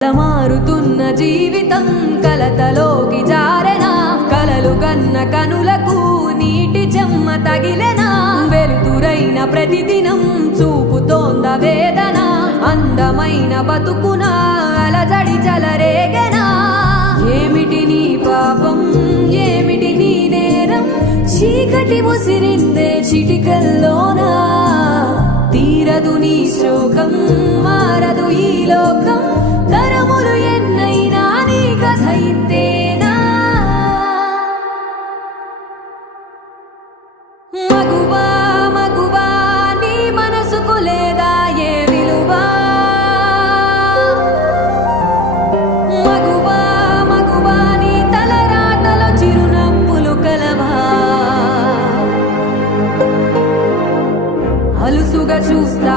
మారుతున్న జీవితం కలతలోకి జారెనా, కలలు కన్న కనులకు నీటి చెమ్మ తగిలెనా, వెలుతురైన ప్రతిదినం చూపుతోంద వేదన, అందమైన బతుకున అలజడి చలరేగెనా. ఏమిటి నీ పాపం, ఏమిటి నీ నేరం, చీకటి ముసిరిందే చిటికల్లోనా, తీరదు నీ శోకం, మారదు ఈ లోకం, తరములు ఎన్నైనా నీ కథ ఇంతేనా. మగువా మగువా నీ మనసుకు లేదా ఏ విలువా, మగువా మగువా నీ తలరాతలో చిరునవ్వులు కలవా, అలుసుగా చూస్తా